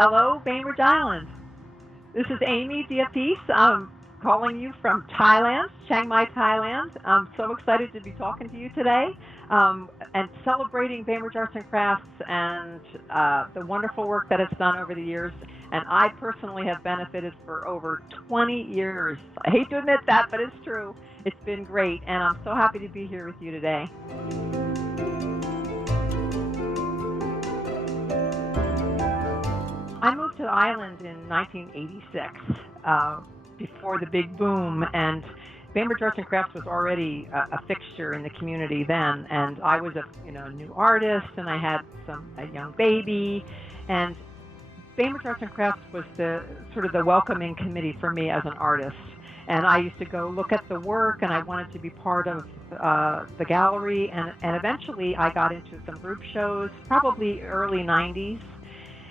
Hello, Bainbridge Island. This is Amy Diapise. I'm calling you from Thailand, Chiang Mai, Thailand. I'm so excited to be talking to you today and celebrating Bainbridge Arts and Crafts and the wonderful work that it's done over the years. And I personally have benefited for over 20 years. I hate to admit that, but it's true. It's been great, and I'm so happy to be here with you today. I moved to the island in 1986, before the big boom, and Bainbridge Arts and Crafts was already a fixture in the community then. And I was a new artist, and I had a young baby, and Bainbridge Arts and Crafts was the sort of the welcoming committee for me as an artist. And I used to go look at the work, and I wanted to be part of the gallery, and eventually I got into some group shows, probably early 90s.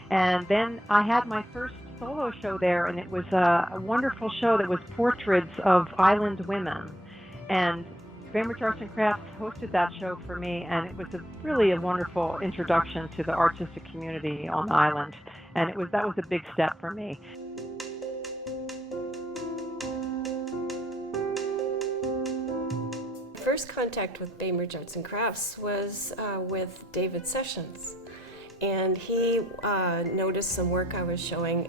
And then I had my first solo show there, and it was a wonderful show that was portraits of island women. And Bainbridge Arts and Crafts hosted that show for me, and it was really a wonderful introduction to the artistic community on the island. And that was a big step for me. First contact with Bainbridge Arts and Crafts was with David Sessions. And he noticed some work I was showing,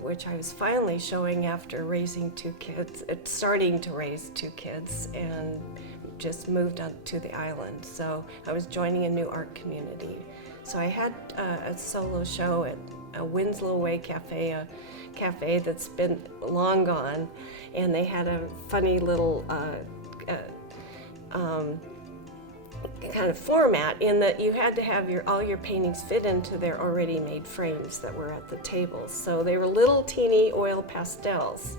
which I was finally showing after raising 2 kids, starting to raise 2 kids, and just moved on to the island. So I was joining a new art community. So I had a solo show at a Winslow Way Cafe, a cafe that's been long gone, and they had a funny little kind of format in that you had to have all your paintings fit into their already made frames that were at the tables. So they were little teeny oil pastels.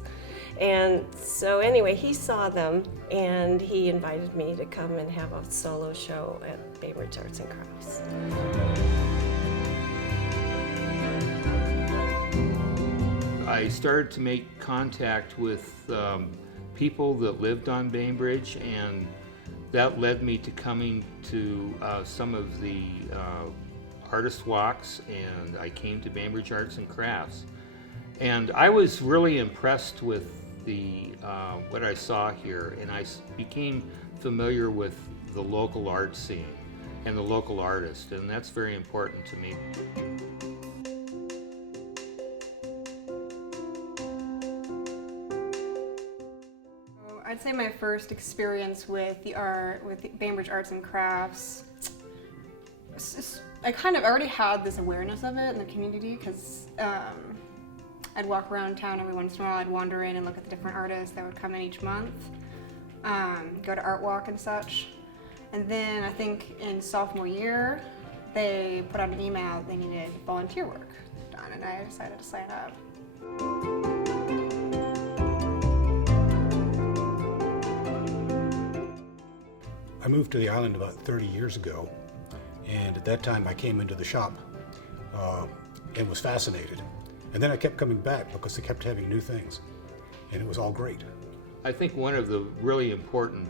And so anyway, he saw them and he invited me to come and have a solo show at Bainbridge Arts and Crafts. I started to make contact with people that lived on Bainbridge, and that led me to coming to some of the artist walks, and I came to Bainbridge Arts and Crafts. And I was really impressed with what I saw here, and I became familiar with the local art scene and the local artist, and that's very important to me. I'd say my first experience with Bainbridge Arts and Crafts, I kind of already had this awareness of it in the community because I'd walk around town every once in a while. I'd wander in and look at the different artists that would come in each month, go to art walk and such. And then I think in sophomore year, they put out an email they needed volunteer work done, and I decided to sign up. I moved to the island about 30 years ago, and at that time I came into the shop and was fascinated. And then I kept coming back because they kept having new things, and it was all great. I think one of the really important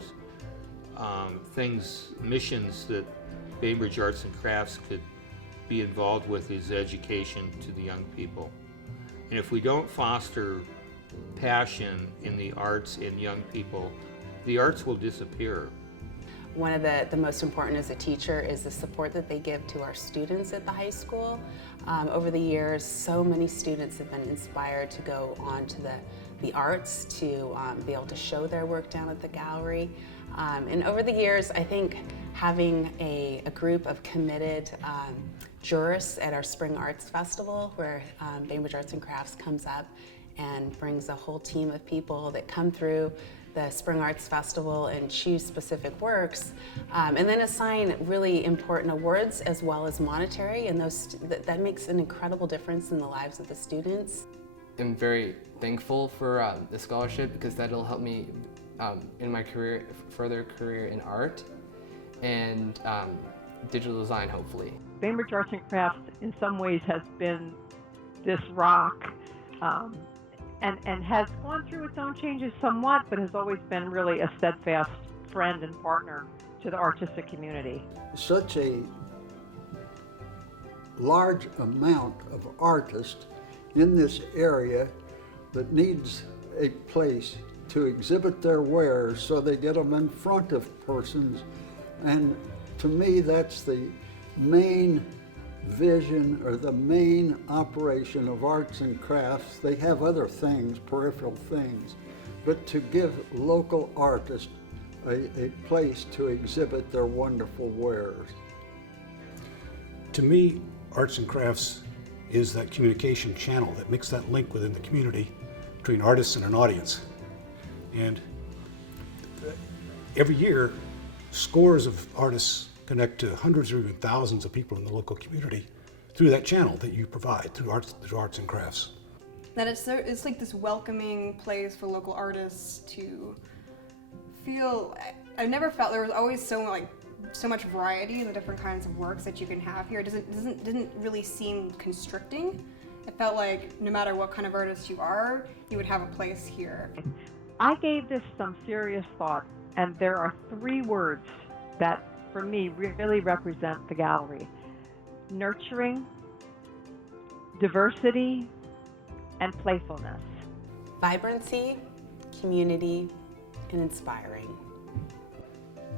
missions that Bainbridge Arts and Crafts could be involved with is education to the young people. And if we don't foster passion in the arts in young people, the arts will disappear. One of the most important as a teacher is the support that they give to our students at the high school. Over the years, so many students have been inspired to go on to the arts, to be able to show their work down at the gallery. And over the years, I think having a group of committed jurists at our Spring Arts Festival, where Bainbridge Arts and Crafts comes up and brings a whole team of people that come through the Spring Arts Festival and choose specific works, and then assign really important awards as well as monetary, and that makes an incredible difference in the lives of the students. I'm very thankful for the scholarship because that'll help me in my further career in art and digital design, hopefully. Bainbridge Arts and Crafts in some ways has been this rock and has gone through its own changes somewhat, but has always been really a steadfast friend and partner to the artistic community. Such a large amount of artists in this area that needs a place to exhibit their wares so they get them in front of persons. And to me, that's the main vision or the main operation of arts and crafts. They have other things, peripheral things, but to give local artists a place to exhibit their wonderful wares. To me, arts and crafts is that communication channel that makes that link within the community between artists and an audience. And every year, scores of artists connect to hundreds or even thousands of people in the local community through that channel that you provide through arts and crafts. That it's like this welcoming place for local artists to feel. I've never felt there was always so much variety in the different kinds of works that you can have here. It didn't really seem constricting. It felt like no matter what kind of artist you are, you would have a place here. I gave this some serious thought, and there are 3 words that, for me, really represent the gallery: nurturing, diversity, and playfulness. Vibrancy, community, and inspiring.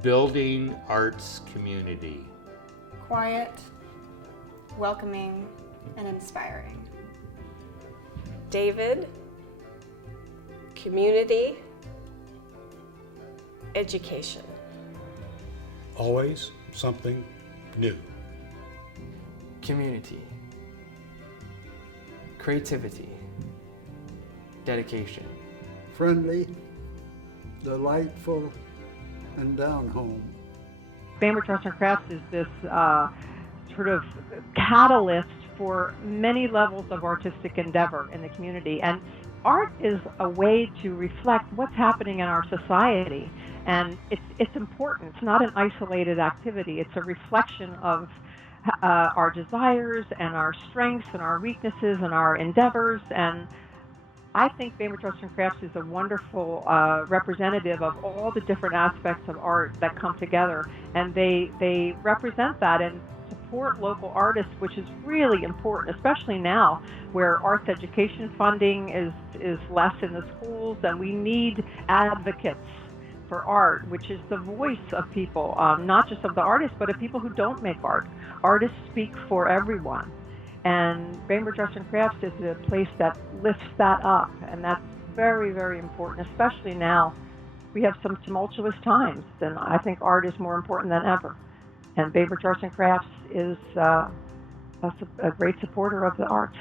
Building arts community. Quiet, welcoming, and inspiring. David, community, education. Always something new. Community, creativity, dedication. Friendly, delightful, and down home. Bainbridge Arts and Crafts is this sort of catalyst for many levels of artistic endeavor in the community. And art is a way to reflect what's happening in our society. And it's important. It's not an isolated activity. It's a reflection of our desires and our strengths and our weaknesses and our endeavors. And I think Bainbridge Arts and Crafts is a wonderful representative of all the different aspects of art that come together. And they represent that and support local artists, which is really important, especially now where arts education funding is less in the schools, and we need advocates for art, which is the voice of people, not just of the artists, but of people who don't make art. Artists speak for everyone. And Bainbridge Arts and Crafts is a place that lifts that up, and that's very, very important, especially now. We have some tumultuous times, and I think art is more important than ever. And Bainbridge Arts and Crafts is a great supporter of the arts.